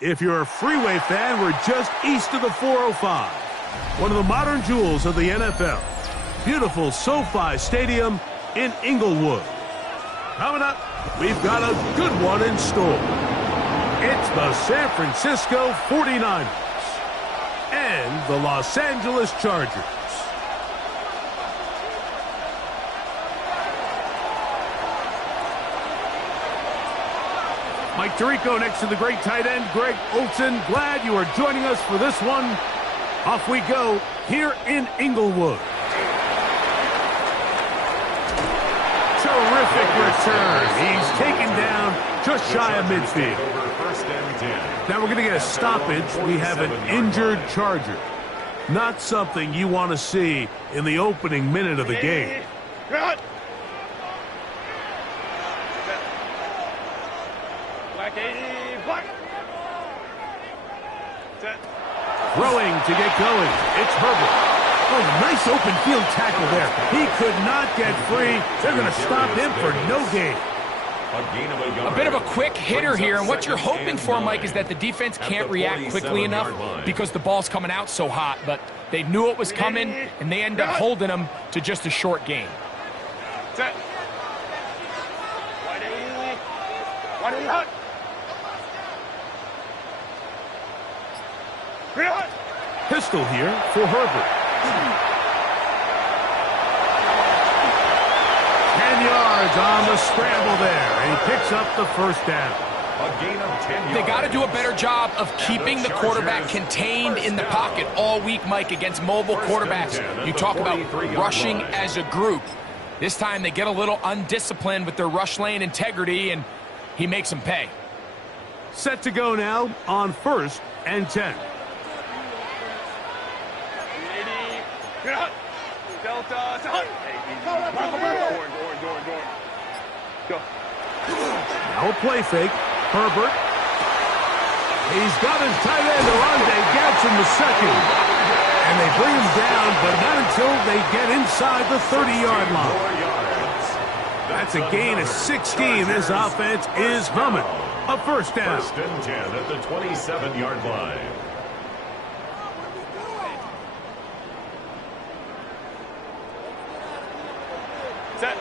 If you're a freeway fan, we're just east of the 405. One of the modern jewels of the NFL. Beautiful SoFi Stadium in Inglewood. Coming up, we've got a good one in store. It's the San Francisco 49ers and the Los Angeles Chargers. Mike Tirico next to the great tight end, Greg Olsen. Glad you are joining us for this one. Off we go here in Inglewood. Terrific return. He's taken down just shy of midfield. Now we're going to get a stoppage. We have an injured Charger. Not something you want to see in the opening minute of the game. Throwing to get going. It's Herbert. Oh, nice open field tackle there. He could not get free. They're going to stop him for no gain. A bit of a quick hitter here, and what you're hoping for, Mike, is that the defense can't react quickly enough because the ball's coming out so hot, but they knew it was coming, and they end up holding them to just a short gain. Pistol here for Herbert. 10 yards on the scramble there, and he picks up the first down. A gain of 10 yards. They got to do a better job of keeping the quarterback contained in the pocket all week, Mike, against mobile quarterbacks. You talk about rushing as a group. This time they get a little undisciplined with their rush lane integrity, and he makes them pay. Set to go now on 1st and 10. Now a play fake. Herbert. He's got his tight end, Arande Gadsden the second. And they bring him down, but not until they get inside the 30-yard line. That's a gain of 16. This offense is humming. A first down. 1st and 10 at the 27-yard line. Set.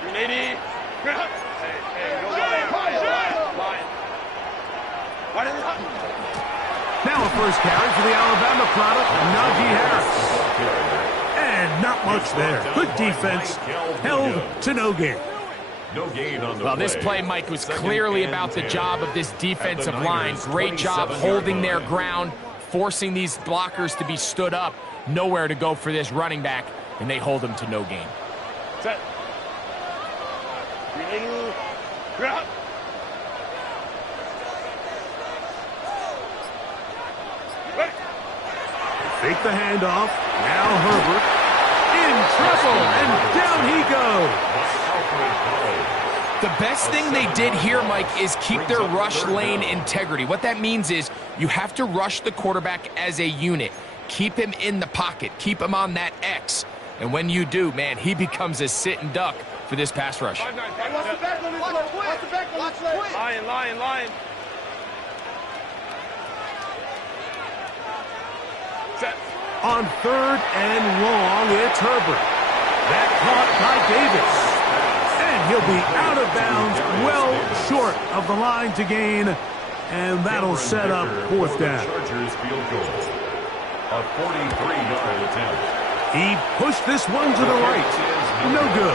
380. Now a first carry for the Alabama product, Najee Harris. And not much there. Good defense. Held to no gain. No gain on the Well, this play, Mike, was clearly about the job of this defensive line. Great job holding their ground, forcing these blockers to be stood up. Nowhere to go for this running back, and they hold him to no gain. Set. Fake the handoff. Now Herbert in trouble, and down he goes. The best thing they did here, Mike, is keep their rush lane integrity. What that means is you have to rush the quarterback as a unit. Keep him in the pocket. Keep him on that X. And when you do, man, he becomes a sitting duck for this pass rush. Lion. Set. On 3rd and long, it's Herbert. That caught by Davis. And he'll be out of bounds, well short of the line to gain. And that'll set up 4th down. Chargers field goal. A 43-yard attempt. He pushed this one to the right. No good.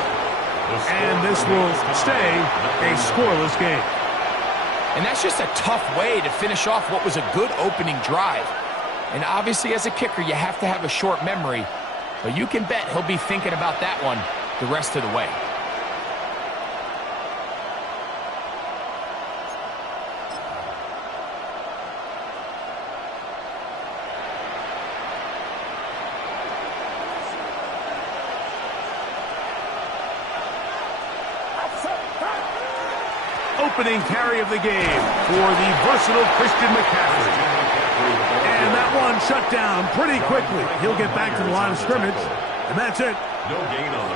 And this will stay a scoreless game. And that's just a tough way to finish off what was a good opening drive. And obviously, as a kicker, you have to have a short memory. But you can bet he'll be thinking about that one the rest of the way. Opening carry of the game for the versatile Christian McCaffrey. And that one shut down pretty quickly. He'll get back to the line of scrimmage, and that's it.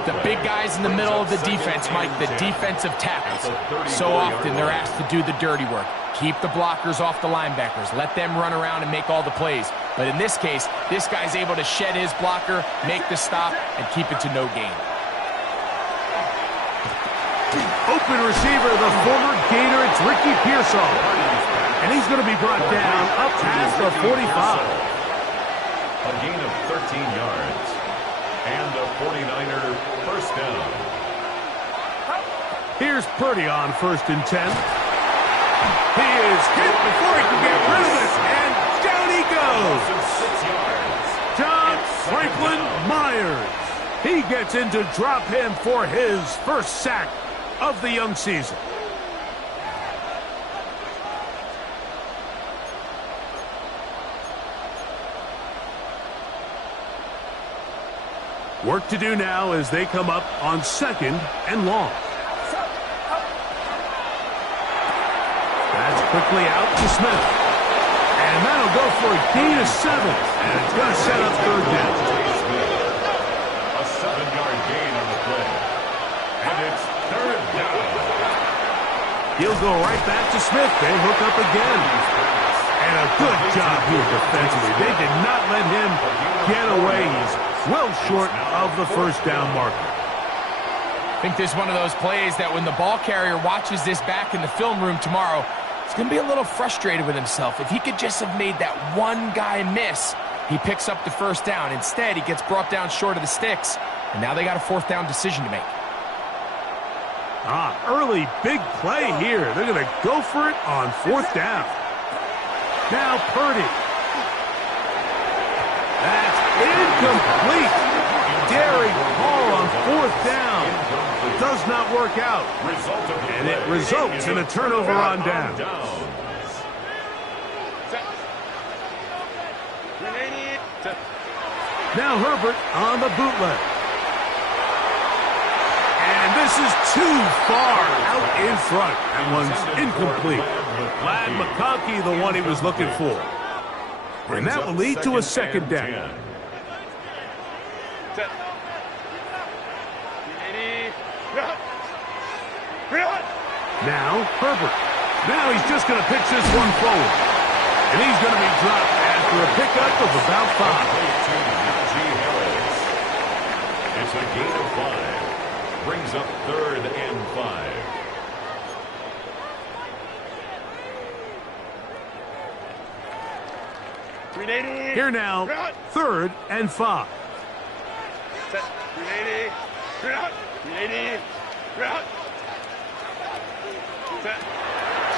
The big guys in the middle of the defense, Mike, the defensive tackles. So often they're asked to do the dirty work. Keep the blockers off the linebackers. Let them run around and make all the plays. But in this case, this guy's able to shed his blocker, make the stop, and keep it to no gain. Open receiver, the former Gator, it's Ricky Pearsall. And he's going to be brought down up past the 45. A gain of 13 yards. And a 49er first down. Here's Purdy on 1st and 10. He is hit before he can get rid of it, and down he goes. 6 yards. John Franklin Myers. He gets in to drop him for his first sack of the young season. Work to do now as they come up on 2nd and long. That's quickly out to Smith. And that'll go for a gain of 7. And it's going to set up 3rd down. A 7-yard gain on the play. And it's 3rd down. He'll go right back to Smith. They hook up again. And a good job here defensively. They did not let him get away. He's well short of the first down marker. I think this is one of those plays that when the ball carrier watches this back in the film room tomorrow, he's going to be a little frustrated with himself. If he could just have made that one guy miss, he picks up the first down. Instead, he gets brought down short of the sticks, and now they got a 4th down decision to make. Early big play here. They're going to go for it on 4th down. Now Purdy. That's incomplete. Daring Hall on 4th down. Does not work out. And it results in a turnover on down. Now Herbert on the bootleg. And this is too far out in front. That one's incomplete. Glad McConkey, the one he was looking for. And that will lead to a 2nd down. Now Herbert. Now he's just going to pitch this one forward. And he's going to be dropped after a pickup of about 5. It's a gain of 5. Brings up 3rd and 5. Here now, 3rd and 5.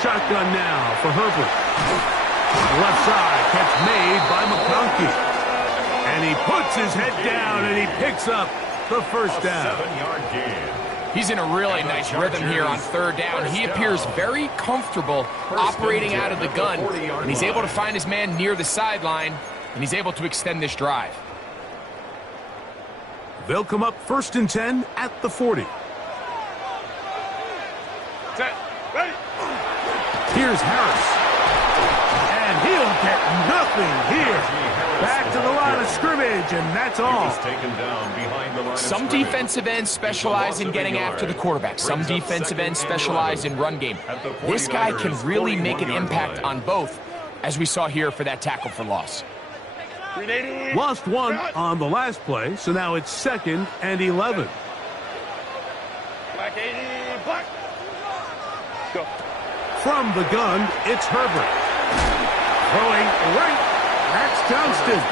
Shotgun now for Herbert. Left side, catch made by McConkey. And he puts his head down and he picks up the first down. 7-yard gain. He's in a really nice rhythm here on 3rd down. He appears very comfortable operating out of the gun, and he's able to find his man near the sideline, and he's able to extend this drive. They'll come up 1st and 10 at the 40. Here's Harris. And he'll get nothing here. Back to the line of scrimmage, and that's all. Some defensive ends specialize in getting after the quarterback. Some defensive ends specialize in run game. This guy can really make an impact on both, as we saw here for that tackle for loss. Lost 1 on the last play, so now it's 2nd and 11. From the gun, it's Herbert. Throwing right, that's Johnston.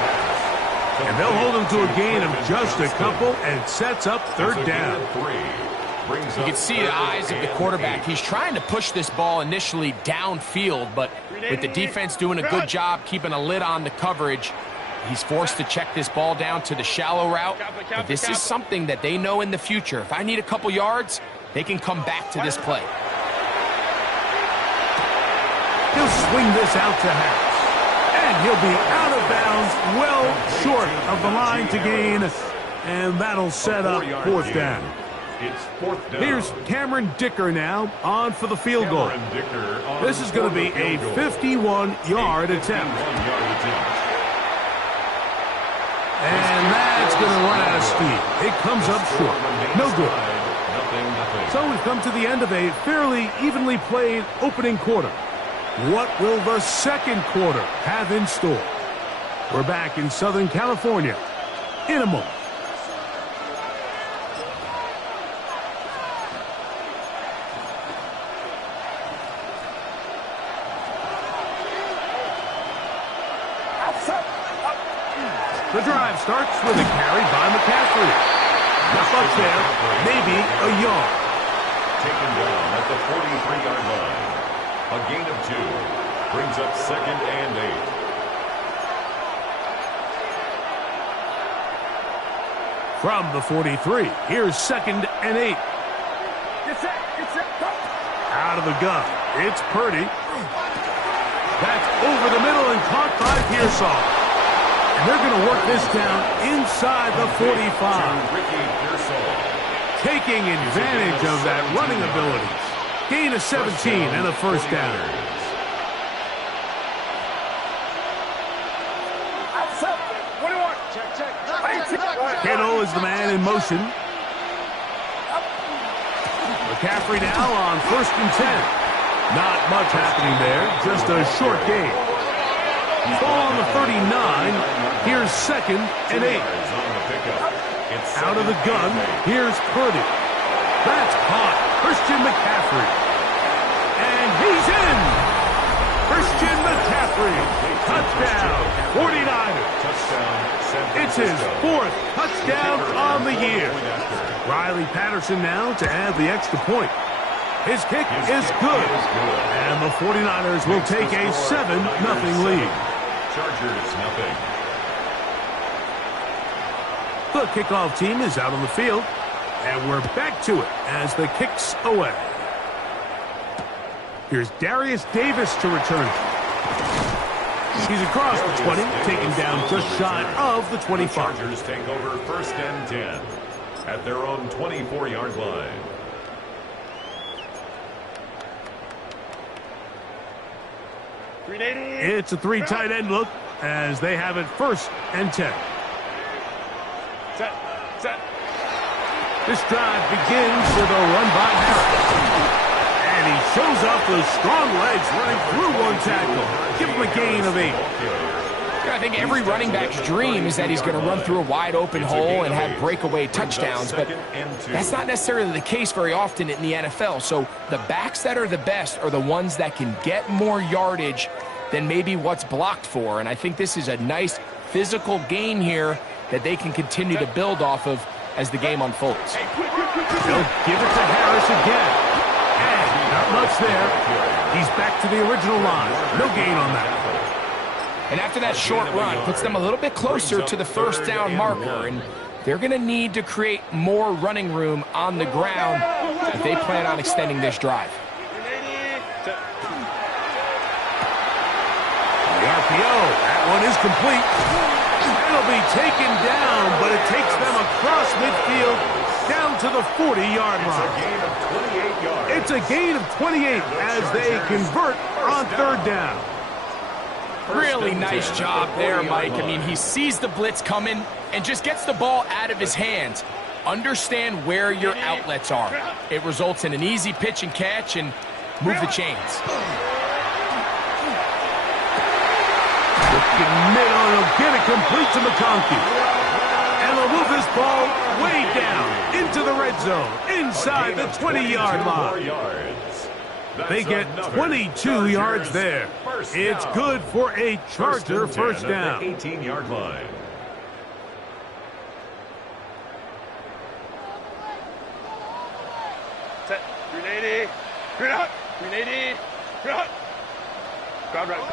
And they'll hold him to a gain of just a couple, and sets up 3rd down. You can see the eyes of the quarterback. He's trying to push this ball initially downfield, but with the defense doing a good job keeping a lid on the coverage, he's forced to check this ball down to the shallow route. But this is something that they know in the future. If I need a couple yards, they can come back to this play. He'll swing this out to Harris. And he'll be out of bounds, well short of the line to gain. And that'll set up 4th down. It's 4th down. Here's Cameron Dicker now on for the field goal. This is going to be a 51-yard attempt. And that's going to run out of steam. It comes up short. No good. So we've come to the end of a fairly evenly played opening quarter. What will the second quarter have in store? We're back in Southern California in a moment. The drive starts with a carry by McCaffrey. Not much there, maybe a yard. Taken down at the 43-yard line. A gain of 2 brings up 2nd and 8. From the 43, here's 2nd and 8. Out of the gun, it's Purdy. That's over the middle and caught by Pearsall. And they're going to work this down inside the 45. Taking advantage of that running ability. Gain of 17 and a first down. Kittle is the man in motion. McCaffrey now on 1st and 10. Not much happening there, just a short gain. Ball on the 39. Here's 2nd and 8. Out of the gun, here's Purdy. That's caught. Christian McCaffrey. And he's in. Christian McCaffrey. Touchdown. 49ers. It's his 4th touchdown on the year. Riley Patterson now to add the extra point. His kick is good. And the 49ers will take a 7-0 lead. Chargers, nothing. The kickoff team is out on the field, and we're back to it as the kick's away. Here's Darius Davis to return. He's across the 20, taken down just shy of the 25. Chargers take over 1st and 10 at their own 24-yard line. It's a 3 tight end look as they have it 1st and 10. Set. This drive begins with a run by Harris. And he shows off those strong legs running through one tackle. Give him a gain of 8. I think every running back's dream is that he's going to run through a wide open hole and have breakaway touchdowns, but that's not necessarily the case very often in the NFL. So the backs that are the best are the ones that can get more yardage than maybe what's blocked for. And I think this is a nice physical gain here that they can continue to build off of as the game unfolds. They'll give it to Harris again. And not much there. He's back to the original line. No gain on that. And after that short run, puts them a little bit closer to the 1st down marker. And they're going to need to create more running room on the ground if they plan on extending this drive. The RPO, that one is complete. It'll be taken down, but it takes them across midfield down to the 40-yard line. It's a gain of 28 as they convert on 3rd down. Really nice job there, Mike. I mean, he sees the blitz coming and just gets the ball out of his hands. Understand where your outlets are. It results in an easy pitch and catch and move the chains. Looking middle, he'll get it complete to McConkey. And they'll move this ball way down into the red zone, inside the 20-yard line. They get 22 yards there. It's good for a Charger 1st down. 18-yard line. Set. 380. 380. Ground right.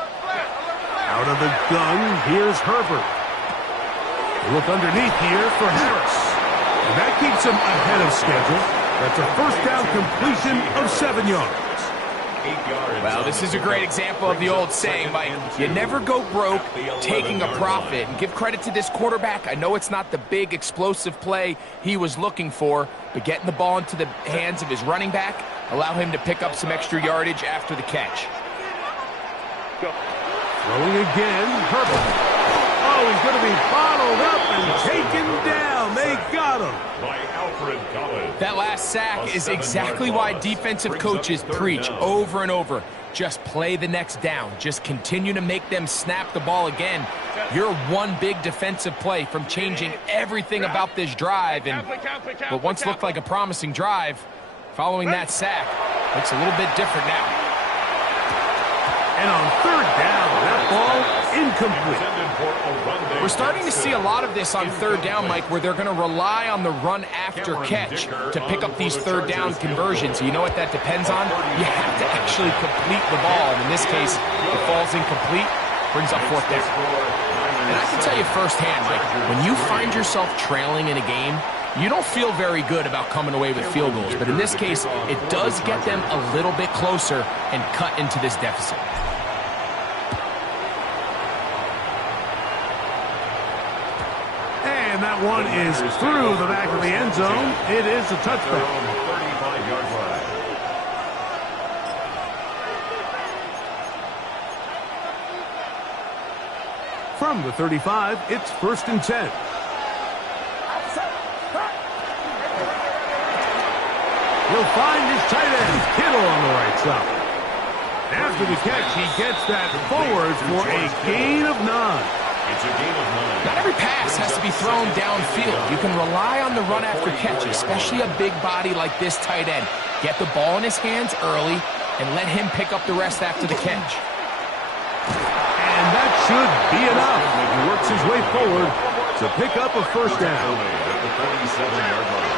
Out of the gun, here's Herbert. Look underneath here for Harris. And that keeps him ahead of schedule. That's a 1st down completion of 7 yards. Well, this is a great example of the old saying, Mike, you never go broke taking a profit. And give credit to this quarterback. I know it's not the big explosive play he was looking for, but getting the ball into the hands of his running back allow him to pick up some extra yardage after the catch. Go. Throwing again, Herbert. Oh, he's going to be bottled up and taken down. They got him. By Alfred Collins. That last sack is exactly why defensive coaches preach over and over. Just play the next down. Just continue to make them snap the ball again. You're one big defensive play from changing everything about this drive. And what once looked like a promising drive, following that sack, looks a little bit different now. And on third down, that ball incomplete. We're starting to see a lot of this on third down, Mike, where they're going to rely on the run after catch to pick up these third down conversions. You know what that depends on? You have to actually complete the ball. And in this case, it falls incomplete, brings up fourth down. And I can tell you firsthand, Mike, when you find yourself trailing in a game, you don't feel very good about coming away with field goals. But in this case, it does get them a little bit closer and cut into this deficit. And that one is through the back of the end zone. It is a touchback. 35-yard line. From the 35, it's 1st and 10. He'll find his tight end, Kittle, on the right side. After the catch, he gets that forward for a gain of 9. It's a gain of 9. Not every pass has to be thrown downfield. You can rely on the run after catch, especially a big body like this tight end. Get the ball in his hands early and let him pick up the rest after the catch. And that should be enough. He works his way forward to pick up a first down. At the 37-yard line.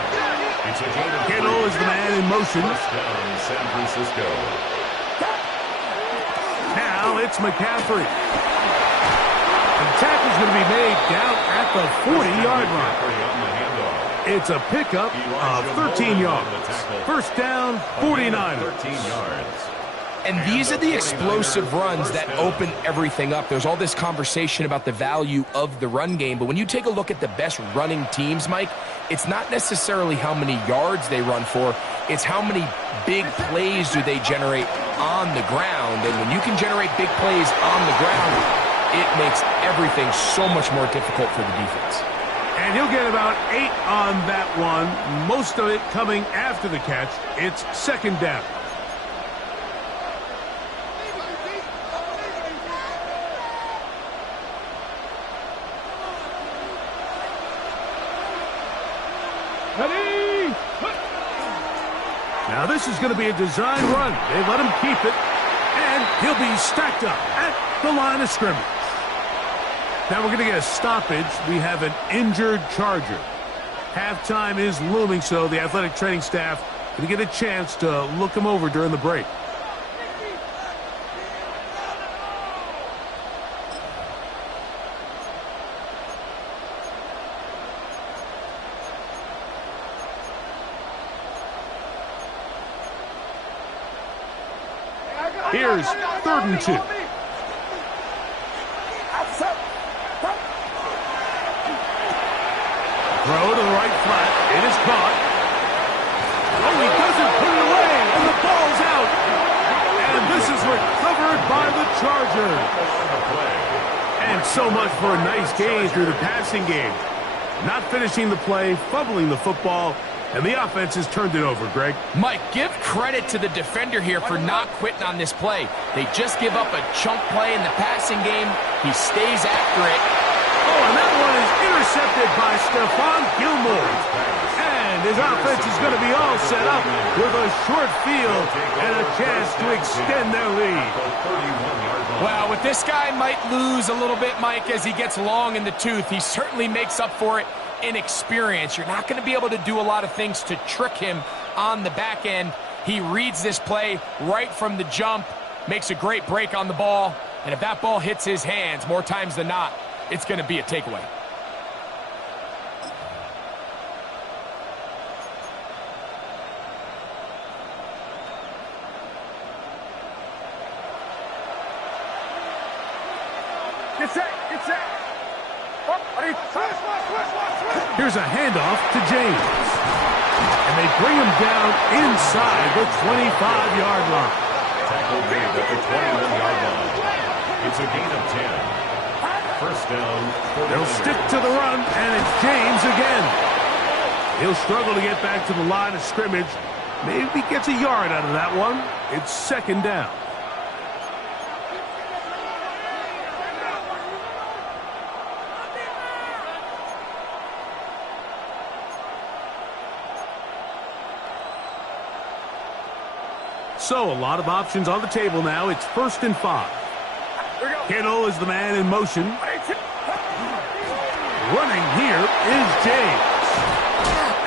It's a gain of 3. Kittle is the man in motion. First down, San Francisco. Now it's McCaffrey. The tackle's going to be made down at the 40-yard line. It's a pickup of 13 yards. First down, 49ers. 13 yards. And these are the explosive runs that open everything up. There's all this conversation about the value of the run game, but when you take a look at the best running teams, Mike, it's not necessarily how many yards they run for, it's how many big plays do they generate on the ground. And when you can generate big plays on the ground, it makes everything so much more difficult for the defense. And he'll get about 8 on that one, most of it coming after the catch. It's second down. Now this is going to be a design run. They let him keep it, and he'll be stacked up at the line of scrimmage. Now we're going to get a stoppage. We have an injured Charger. Halftime is looming, so the athletic training staff going to get a chance to look him over during the break. Here's 3rd and 2. Throw to the right flat. It is caught. Oh, he doesn't put it away, and the ball's out. And this is recovered by the Chargers. And so much for a nice gain through the passing game. Not finishing the play, fumbling the football, and the offense has turned it over, Greg. Mike, give credit to the defender here for not quitting on this play. They just give up a chunk play in the passing game. He stays after it. Oh, and that one is intercepted by Stephon Gilmore. And his offense is going to be all set up with a short field and a chance to extend their lead. Well, with this guy might lose a little bit, Mike, as he gets long in the tooth. He certainly makes up for it in experience. You're not going to be able to do a lot of things to trick him on the back end. He reads this play right from the jump, makes a great break on the ball, and if that ball hits his hands more times than not, it's going to be a takeaway. Get set, get set. Here's a handoff to James. And they bring him down inside the 25-yard line. Tackle made at the 21-yard line. It's a gain of 10. First down. They'll stick to the run, and it's James again. He'll struggle to get back to the line of scrimmage. Maybe he gets a yard out of that one. It's second down. So a lot of options on the table now. It's 1st and 5. Kittle is the man in motion. Running here is James.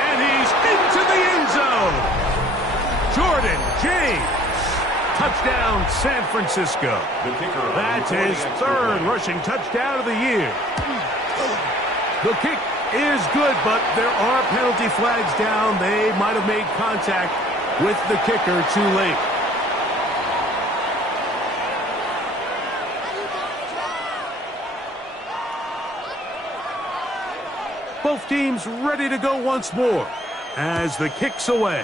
And he's into the end zone. Jordan James. Touchdown, San Francisco. That's his 3rd rushing touchdown of the year. The kick is good, but there are penalty flags down. They might have made contact with the kicker too late. Both teams ready to go once more as the kick's away.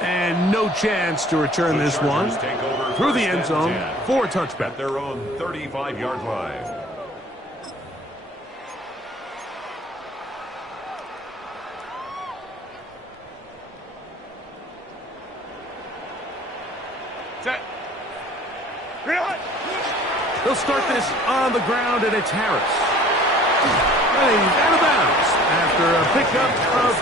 And no chance to return this one through the end zone for a touchback. At their own 35-yard line. They'll start this on the ground, and it's Harris. Running out of bounds after a pickup of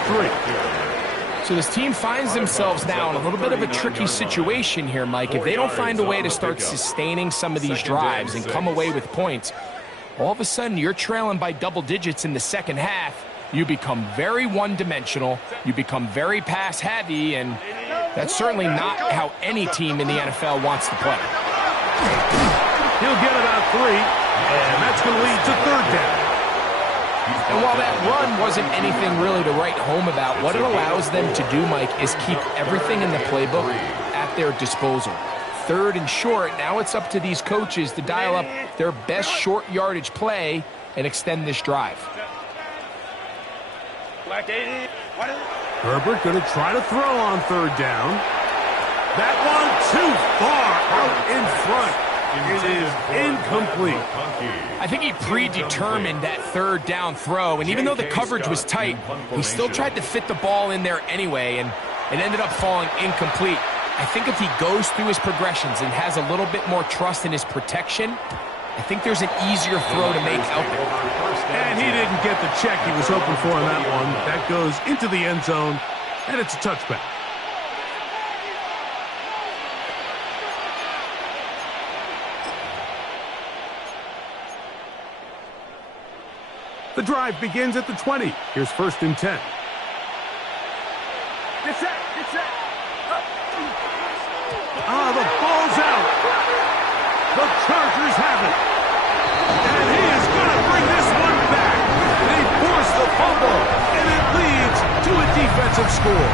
3. So this team finds themselves now in a little bit of a tricky situation here, Mike. If they don't find a way to start sustaining some of these drives and come away with points, all of a sudden you're trailing by double digits in the second half. You become very one-dimensional. You become very pass-heavy, and that's certainly not how any team in the NFL wants to play. He'll get about 3, and that's going to lead to 3rd down. And while that run wasn't anything really to write home about, what it allows them to do, Mike, is keep everything in the playbook at their disposal. 3rd and short, now it's up to these coaches to dial up their best short yardage play and extend this drive. Herbert going to try to throw on 3rd down. That one too far out in front. It is incomplete. I think he predetermined that 3rd down throw, and even though the coverage was tight, he still tried to fit the ball in there anyway, and it ended up falling incomplete. I think if he goes through his progressions and has a little bit more trust in his protection, I think there's an easier throw to make out there. And he didn't get the check he was hoping for on that one. That goes into the end zone, and it's a touchback. The drive begins at the 20. Here's 1st and 10. Get set, get set. The ball's out. The Chargers have it. And he is going to bring this one back. They force the fumble, and it leads to a defensive score.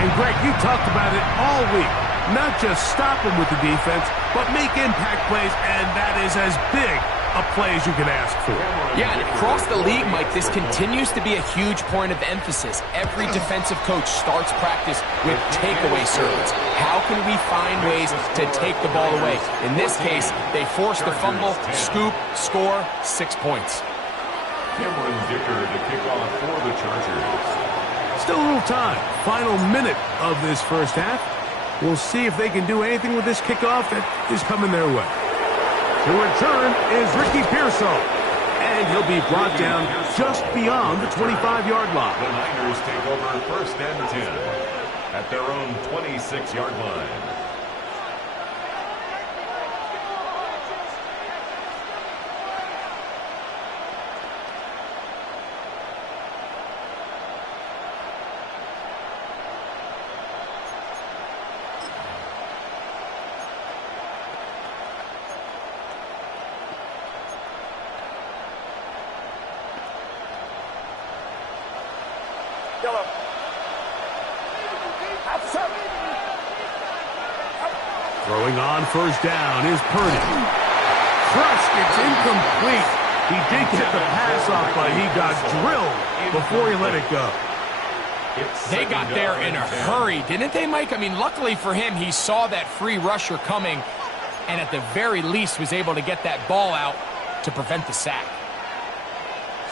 And Greg, you talked about it all week. Not just stop him with the defense, but make impact plays, and that is as big a play as you can ask for. Yeah, and across the league, Mike, this continues to be a huge point of emphasis. Every defensive coach starts practice with takeaway sermons. How can we find ways to take the ball away? In this case, they force the fumble, scoop, score, 6 points. Cameron Dicker to kick off for the Chargers. Still a little time. Final minute of this first half. We'll see if they can do anything with this kickoff that is coming their way. The return is Ricky Pearsall, and he'll be brought down just beyond the 25-yard line. The Niners take over 1st and 10 at their own 26-yard line. Throwing on 1st down is Purdy. Crushed, it's incomplete. He did get the pass off, but he got drilled before he let it go. They got there in a hurry, didn't they, Mike? I mean, luckily for him, he saw that free rusher coming, and at the very least was able to get that ball out to prevent the sack.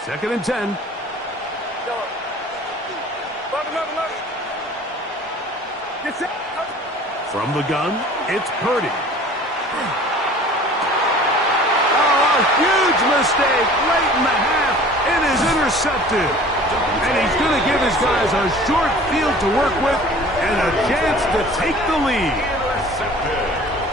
Second and 10. From the gun, it's Purdy. Oh, a huge mistake late in the half. It is intercepted. And he's going to give his guys a short field to work with and a chance to take the lead.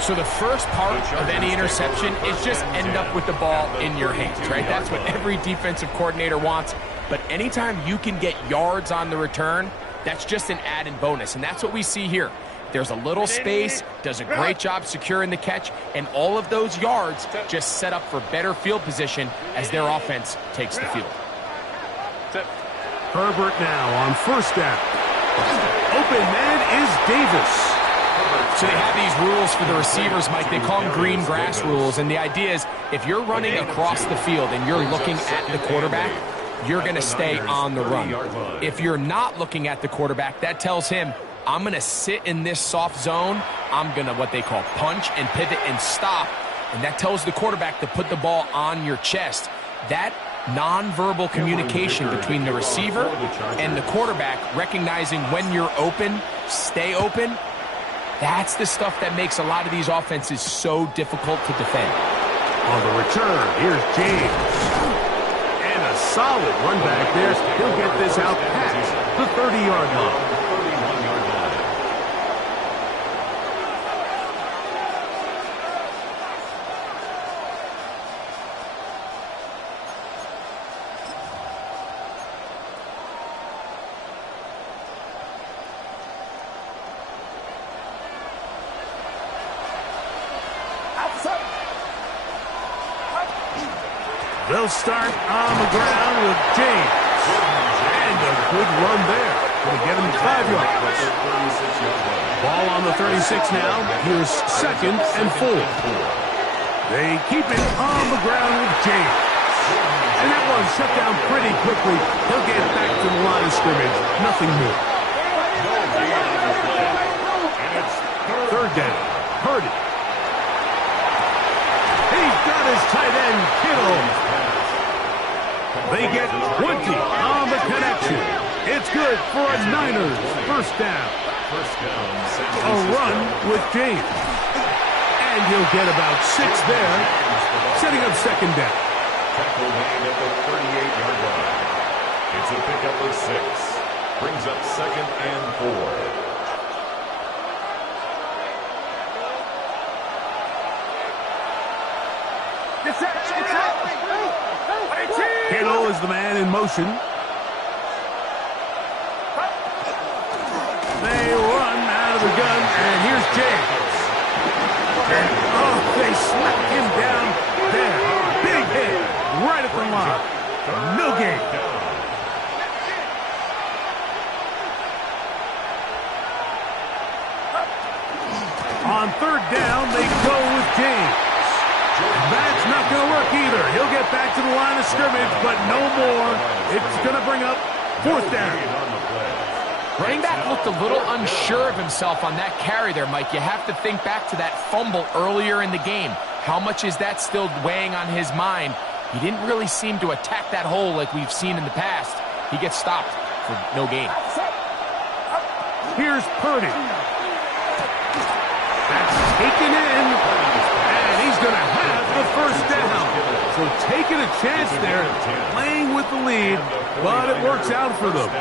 So the first part of any interception is just end up with the ball in your hands, right? That's what every defensive coordinator wants. But anytime you can get yards on the return, that's just an added bonus. And that's what we see here. There's a little space, does a great job securing the catch, and all of those yards just set up for better field position as their offense takes the field. Herbert now on first down. Open man is Davis. So they have these rules for the receivers, Mike. They call them green grass rules, and the idea is if you're running across the field and you're looking at the quarterback, you're going to stay on the run. If you're not looking at the quarterback, that tells him, I'm going to sit in this soft zone. I'm going to what they call punch and pivot and stop, and that tells the quarterback to put the ball on your chest. That nonverbal communication between the receiver and the quarterback, recognizing when you're open, stay open, that's the stuff that makes a lot of these offenses so difficult to defend. On the return, here's James. And a solid run back there. He'll get this out past the 30-yard line. They'll start on the ground with James. And a good run there. Going to get him 5 yards. Ball on the 36 now. Here's second and 4. They keep it on the ground with James. And that one shut down pretty quickly. He'll get back to the line of scrimmage. Nothing more. Third down. Purdy. He's got his tight end, Kittle. They get 20 on the connection. It's good for a Niners first down. A run with James. And he'll get about 6 there, setting up second down. Tackle made at the 38-yard line. It's a pickup of 6. Brings up second and 4. Kittle is the man in motion. They run out of the gun, and here's James. And, they smack him down there. Big hit right at the line. No gain. On third down, they go with James. That's not going to work either. He'll get back to the line of scrimmage, but no more. It's going to bring up fourth down. Running back looked a little unsure of himself on that carry there, Mike. You have to think back to that fumble earlier in the game. How much is that still weighing on his mind? He didn't really seem to attack that hole like we've seen in the past. He gets stopped for no gain. Here's Purdy. That's taken in. He's going to have the first down. So taking a chance there, playing with the lead, but it works out for them.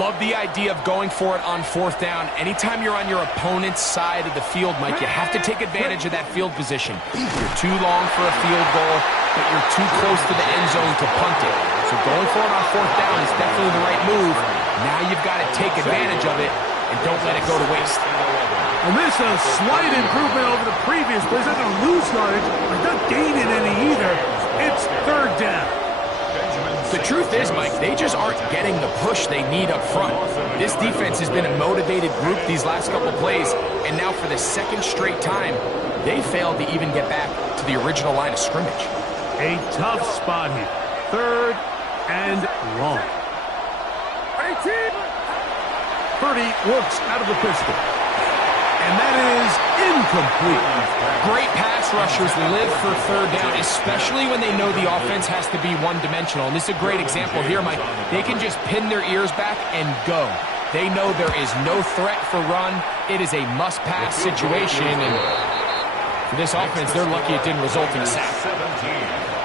Love the idea of going for it on fourth down. Anytime you're on your opponent's side of the field, Mike, you have to take advantage of that field position. You're too long for a field goal, but you're too close to the end zone to punt it. So going for it on fourth down is definitely the right move. Now you've got to take advantage of it and don't let it go to waste. And this is a slight improvement over the previous plays. Not going to lose yardage, but not gaining any either. It's third down. The truth is, Mike, they just aren't getting the push they need up front. This defense has been a motivated group these last couple plays, and now for the second straight time, they failed to even get back to the original line of scrimmage. A tough spot here. Third and long. Purdy works out of the pistol. And that is incomplete. Great pass rushers live for third down, especially when they know the offense has to be one-dimensional. And this is a great example here, Mike. They can just pin their ears back and go. They know there is no threat for run. It is a must-pass situation. And for this offense, they're lucky it didn't result in a sack.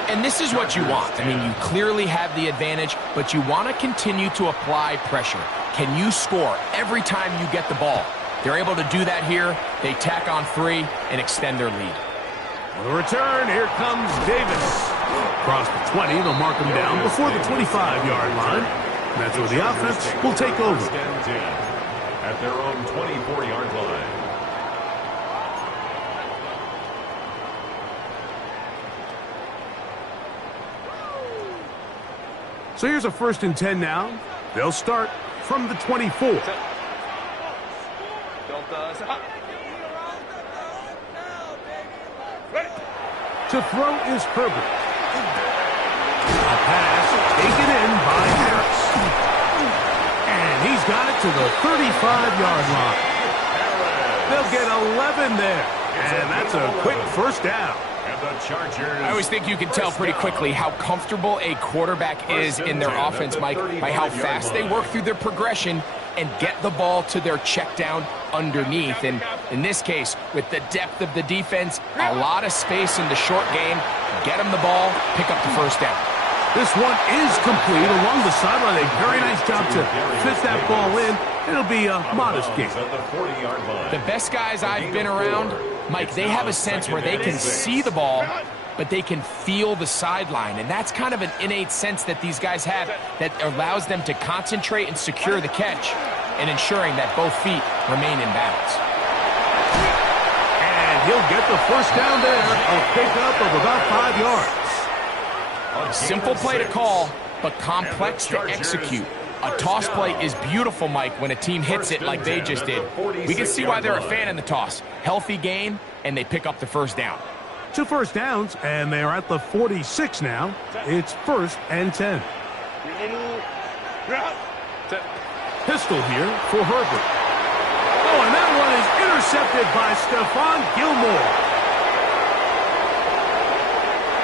And this is what you want. I mean, you clearly have the advantage, but you want to continue to apply pressure. Can you score every time you get the ball? They're able to do that here. They tack on 3 and extend their lead. On the return, here comes Davis. Across the 20, they'll mark him down before the 25-yard line. And that's where the offense will take over. At their own 24-yard line. So here's a 1st and 10 now. They'll start from the 24. To throw is Herbert. A pass taken in by Harris. And he's got it to the 35-yard line. They'll get 11 there. And that's a quick 1st down. I always think you can tell pretty quickly how comfortable a quarterback is in their offense, Mike, by how fast they work through their progression and get the ball to their check down underneath. And in this case, with the depth of the defense, a lot of space in the short game, get them the ball, pick up the 1st down. This one is complete along the sideline. A very nice job to fit that ball in. It'll be a modest gain. The best guys I've been around, Mike, they have a sense where they can see the ball, but they can feel the sideline. And that's kind of an innate sense that these guys have that allows them to concentrate and secure the catch and ensuring that both feet remain in balance. And he'll get the 1st down there, a pickup of about 5 yards. Simple play to call, but complex to execute. A toss play is beautiful, Mike, when a team hits it like they just did. We can see why they're a fan in the toss. Healthy gain, and they pick up the 1st down. 2 1st downs, and they're at the 46 now. It's 1st and 10. Pistol here for Herbert. Oh, and that one is intercepted by Stephon Gilmore.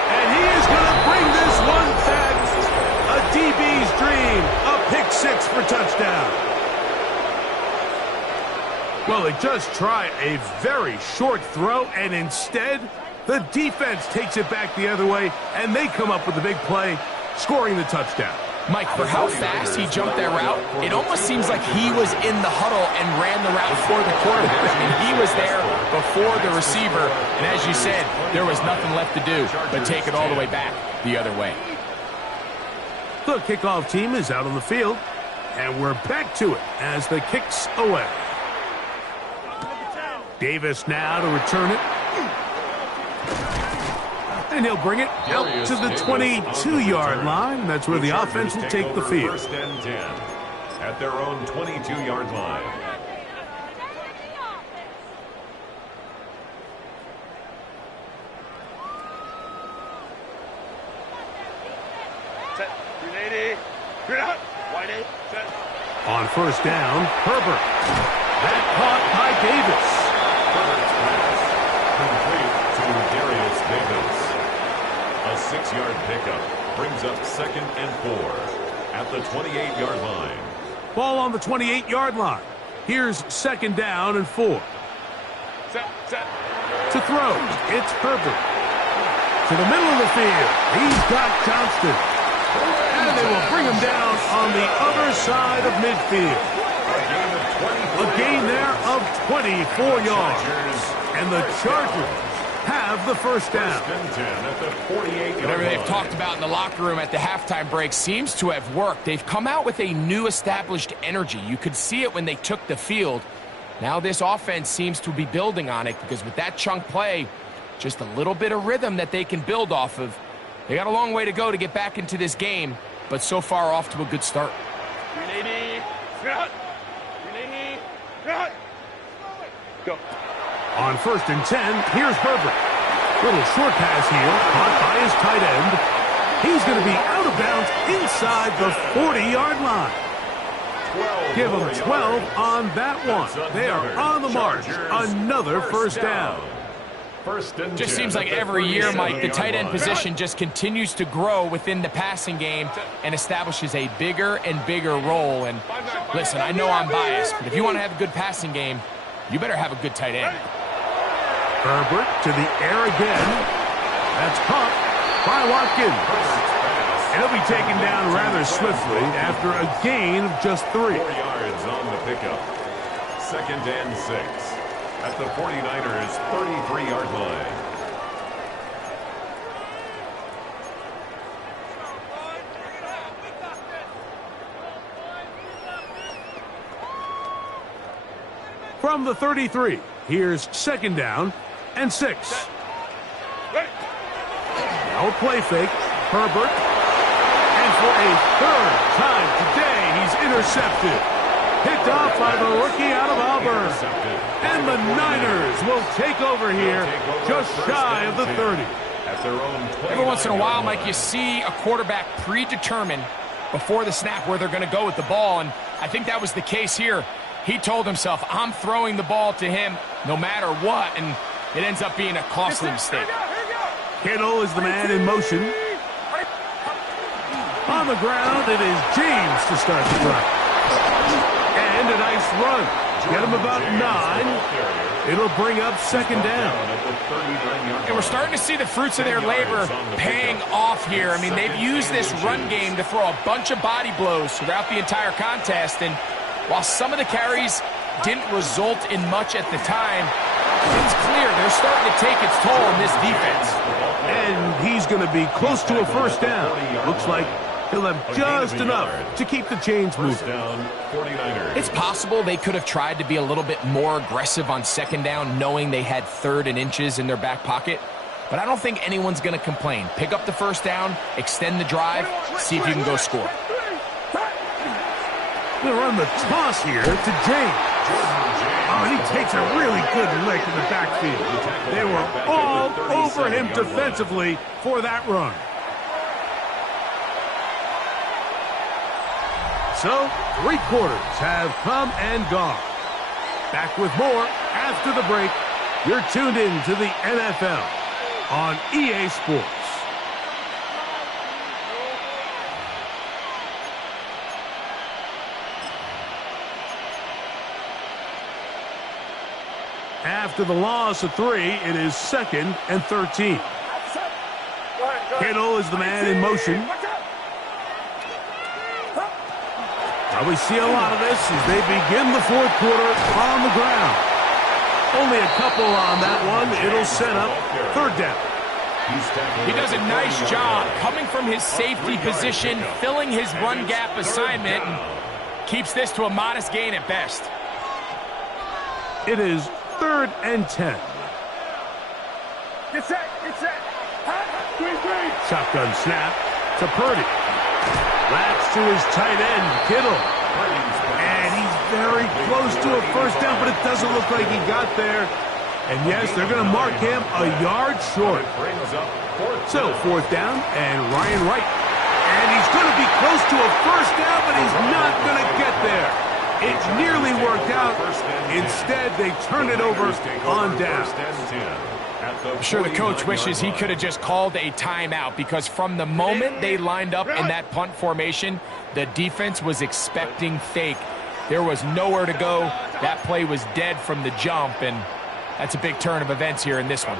And he is going to bring this one back. A DB's dream. A pick 6 for touchdown. Well, they just try a very short throw, and instead, the defense takes it back the other way, and they come up with a big play, scoring the touchdown. Mike, for how fast he jumped that route, it almost seems like he was in the huddle and ran the route for the quarterback. I mean, he was there before the receiver, and as you said, there was nothing left to do but take it all the way back the other way. The kickoff team is out on the field, and we're back to it as the kick's away. Davis now to return it. And he'll bring it out to the 22-yard line. That's where the offense will take the field. 1st and 10 at their own 22-yard line. On 1st down, Herbert. That caught by Davis. Herbert's pass complete to Darius Davis. A 6-yard pickup brings up 2nd and 4 at the 28-yard line. Ball on the 28-yard line. Here's 2nd down and 4. To throw, it's Herbert. To the middle of the field, he's got Johnston. And they will bring him down on the other side of midfield. A gain there of 24 yards. And the Chargers have the 1st down. Whatever they've talked about in the locker room at the halftime break seems to have worked. They've come out with a new established energy. You could see it when they took the field. Now this offense seems to be building on it because with that chunk play, just a little bit of rhythm that they can build off of. They got a long way to go to get back into this game, but so far off to a good start. Go. On 1st and 10, here's Herbert. Little short pass here, caught by his tight end. He's going to be out of bounds inside the 40-yard line. Give them 12 on that one. They are on the march. Another first down. Just seems like every year, Mike, the tight end position just continues to grow within the passing game and establishes a bigger and bigger role. And listen, I know I'm biased, but if you want to have a good passing game, you better have a good tight end. Herbert to the air again. That's caught by Watkins. He'll be taken down rather swiftly after a gain of just 3. 4 yards on the pickup. 2nd and 6 at the 49ers' 33-yard line. From the 33, here's 2nd down and 6. No play fake. Herbert. And for a 3rd time today, he's intercepted. Picked off by the rookie out of Auburn. And the Niners will take over here just shy of the 30. Every once in a while, Mike, you see a quarterback predetermine before the snap where they're going to go with the ball, and I think that was the case here. He told himself, I'm throwing the ball to him no matter what, and it ends up being a costly mistake. Kittle is the man in motion. On the ground, it is James to start the drive. And a nice run. Get him about 9. It'll bring up 2nd down. And we're starting to see the fruits of their labor paying off here. I mean, they've used this run game to throw a bunch of body blows throughout the entire contest. And while some of the carries didn't result in much at the time, it's clear they're starting to take its toll on this defense. And he's going to be close to a 1st down. Looks like he'll have just enough to keep the chains moving. It's possible they could have tried to be a little bit more aggressive on 2nd down, knowing they had 3rd and inches in their back pocket. But I don't think anyone's going to complain. Pick up the 1st down, extend the drive, see if you can go score. We'll run the toss here to James. Oh, and he takes a really good lick in the backfield. They were all over him defensively for that run. So, 3 quarters have come and gone. Back with more after the break. You're tuned in to the NFL on EA Sports. After the loss of 3, it is 2nd and 13. Kittle is the man in motion. We see a lot of this as they begin the 4th quarter on the ground. Only a couple on that one. It'll set up 3rd down. He does a nice job coming from his safety position, filling his run gap assignment, and keeps this to a modest gain at best. It is 3rd and 10. Get set, get set. Shotgun snap to Purdy. Lats to his tight end, Kittle. And he's very close to a 1st down, but it doesn't look like he got there. And yes, they're going to mark him a yard short. So, 4th down, and Ryan Wright. And he's going to be close to a 1st down, but he's not going to get there. It nearly worked out. Instead, they turned it over on down. I'm sure the coach wishes he could have just called a timeout, because from the moment they lined up in that punt formation, the defense was expecting fake. There was nowhere to go. That play was dead from the jump, and that's a big turn of events here in this one.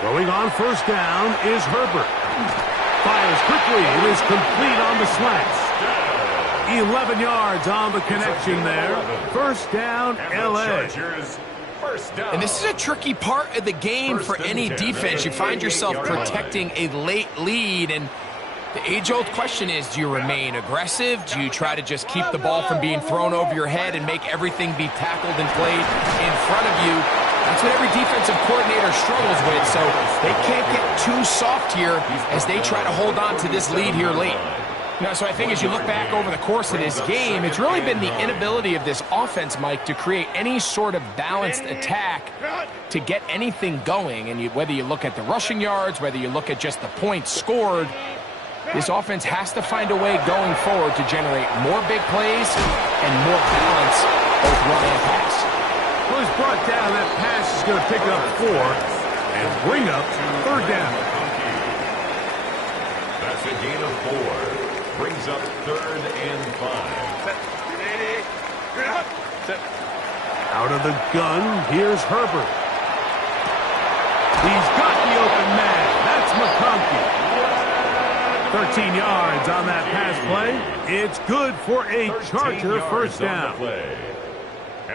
Throwing on 1st down is Herbert. Fires quickly. It is complete on the slant. 11 yards on the connection there. 1st down, LA. And this is a tricky part of the game for any defense. You find yourself protecting a late lead, and the age-old question is, do you remain aggressive? Do you try to just keep the ball from being thrown over your head and make everything be tackled and played in front of you? That's what every defensive coordinator struggles with, so they can't get too soft here as they try to hold on to this lead here late. You know, so I think as you look back over the course of this game, it's really been the inability of this offense, Mike, to create any sort of balanced attack to get anything going. And whether you look at the rushing yards, whether you look at just the points scored, This offense has to find a way going forward to generate more big plays and more balance, both run and pass. Well, he's brought down. That pass is going to pick up 4 and bring up third down. That's a gain of 4. Brings up 3rd and 5. Out of the gun, here's Herbert. He's got the open man. That's McConkey. 13 yards on that pass play. It's good for a Charger first down.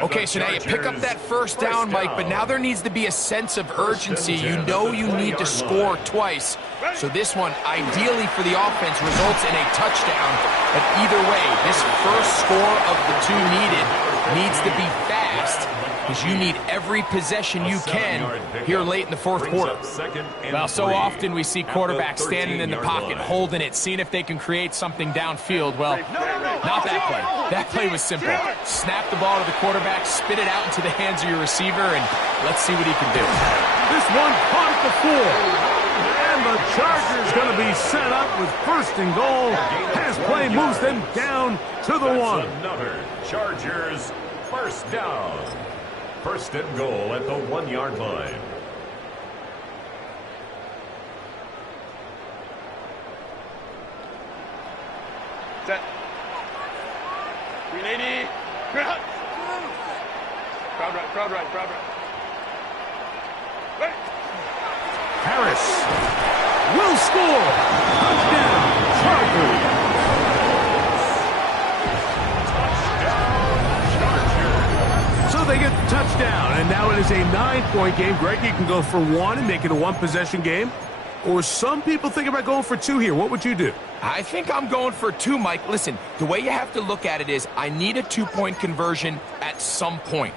Okay, so now you pick up that first down, Mike, but now there needs to be a sense of urgency. You know you need to score twice. So this one, ideally for the offense, results in a touchdown. But either way, this first score of the 2 needs to be fast, because you need every possession you can here late in the 4th quarter. Well, so often we see quarterbacks standing in the pocket, holding it, seeing if they can create something downfield. Well, not that play. That play was simple. Snap the ball to the quarterback, spit it out into the hands of your receiver, and let's see what he can do. This one caught at the 4. And the Chargers going to be set up with 1st and goal. Pass play moves them down to the 1. Another Chargers first down. 1st and goal at the 1-yard line. Set. 380. Crowd right, crowd right, crowd right. Ready. Harris will score. Touchdown, Chargers. So they get the touchdown, and now it is a 9-point game. Greg, you can go for 1 and make it a 1-possession game. Or some people think about going for 2 here. What would you do? I think I'm going for 2, Mike. Listen, the way you have to look at it is I need a 2-point conversion at some point.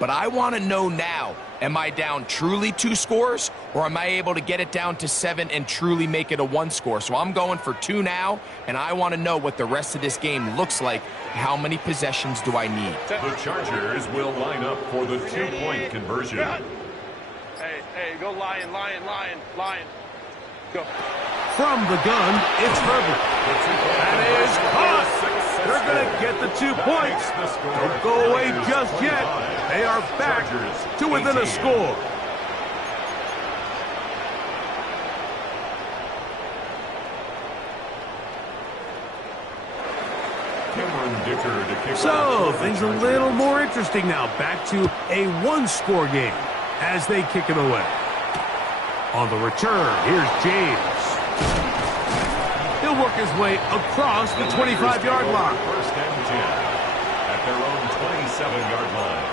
But I want to know now, am I down truly 2 scores, or am I able to get it down to 7 and truly make it a 1 score? So I'm going for 2 now, and I want to know what the rest of this game looks like. How many possessions do I need? The Chargers will line up for the 2-point conversion. Hey, go Lion, Lion, Lion, Lion. Go. From the gun, it's Herbert. That is caught. They're going to get the 2 points. Don't go away just yet. They are back to within a score. So, things are a little more interesting now. Back to a 1-score game as they kick it away. On the return, here's James. He'll work his way across the 25-yard line. 1st and 10 at their own 27-yard line.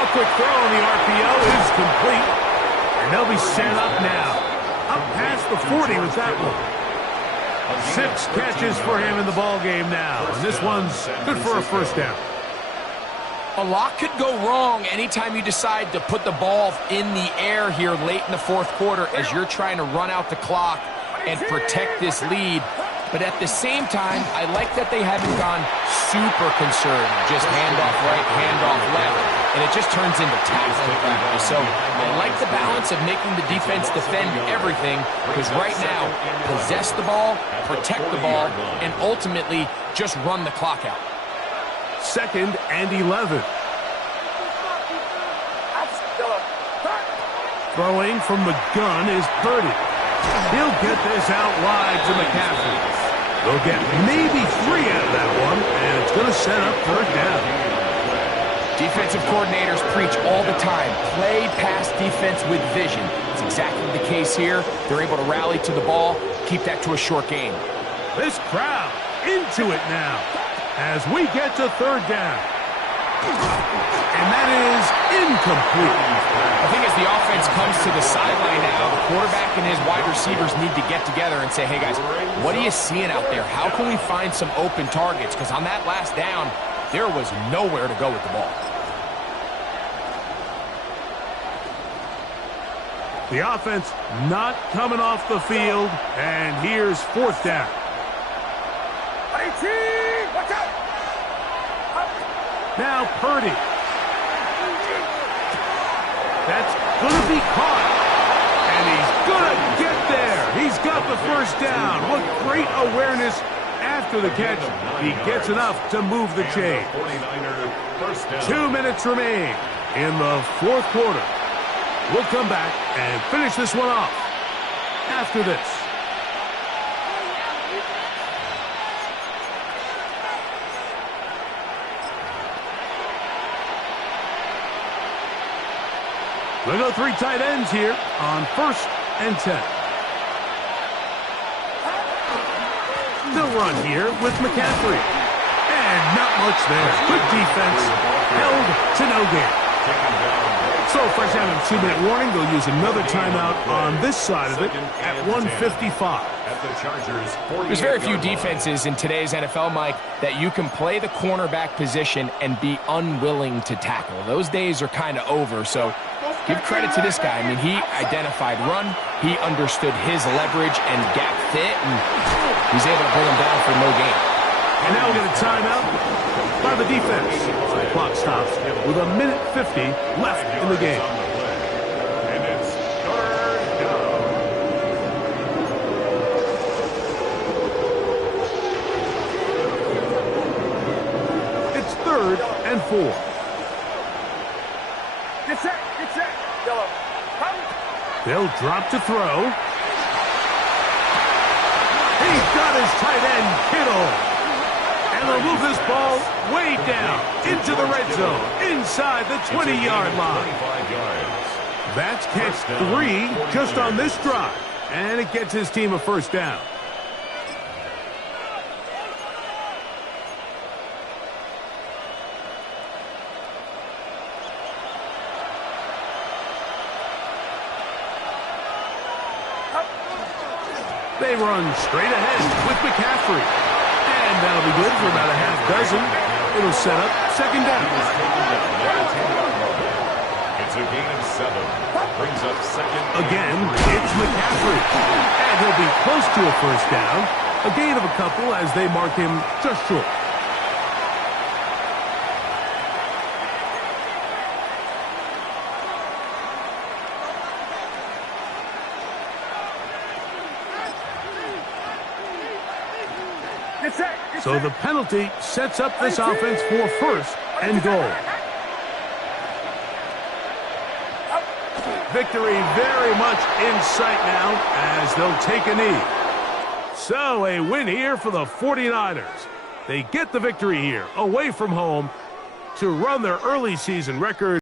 A quick throw on the RPO is complete. And they'll be set up now. Up past the 40 with that one. 6 catches for him in the ball game now. And this one's good for a first down. A lot could go wrong anytime you decide to put the ball in the air here late in the 4th quarter as you're trying to run out the clock and protect this lead. But at the same time, I like that they haven't gone super conservative. Just handoff right, handoff left, and it just turns into tackling practice. So I like the balance of making the defense defend everything, because right now, possess the ball, protect the ball, and ultimately just run the clock out. 2nd and 11. Throwing from the gun is Purdy. He'll get this out wide to McCaffrey. They'll get maybe 3 out of that one, and it's going to set up 3rd down. Defensive coordinators preach all the time, play pass defense with vision. It's exactly the case here. They're able to rally to the ball, keep that to a short game. This crowd into it now as we get to 3rd down. And that is incomplete. I think as the offense comes to the sideline now, the quarterback and his wide receivers need to get together and say, hey guys, what are you seeing out there? How can we find some open targets? Because on that last down, there was nowhere to go with the ball. The offense not coming off the field, and here's 4th down. Now Purdy. That's going to be caught. And he's going to get there. He's got the first down. What great awareness after the catch. He gets enough to move the chain. 2 minutes remain in the 4th quarter. We'll come back and finish this one off after this. We'll go 3 tight ends here on 1st and 10. They'll run here with McCaffrey. And not much there. Good defense. Held to no gain. So, Fresh out of a 2-minute warning. They'll use another timeout on this side of it at 1:55. There's very few defenses in today's NFL, Mike, that you can play the cornerback position and be unwilling to tackle. Those days are kind of over, so give credit to this guy. I mean, he identified run, he understood his leverage and gap fit, and he's able to bring him down for no gain. And now we get a timeout by the defense. So the clock stops with 1:50 left in the game. And it's 3rd down. It's 3rd and 4. Get set. Yellow. They'll drop to throw. He's got his tight end, Kittle. And they'll move this ball way down into the red zone, inside the 20-yard line. That's catch 3 just on this drive. And it gets his team a first down. They run straight ahead with McCaffrey. And that'll be good for about a half dozen. It'll set up 2nd down. It's a gain of 7. Brings up 2nd. Again, it's McCaffrey. And he'll be close to a first down. A gain of a couple as they mark him just short. So the penalty sets up this offense for 1st and goal. Victory very much in sight now as they'll take a knee. So a win here for the 49ers. They get the victory here away from home to run their early season record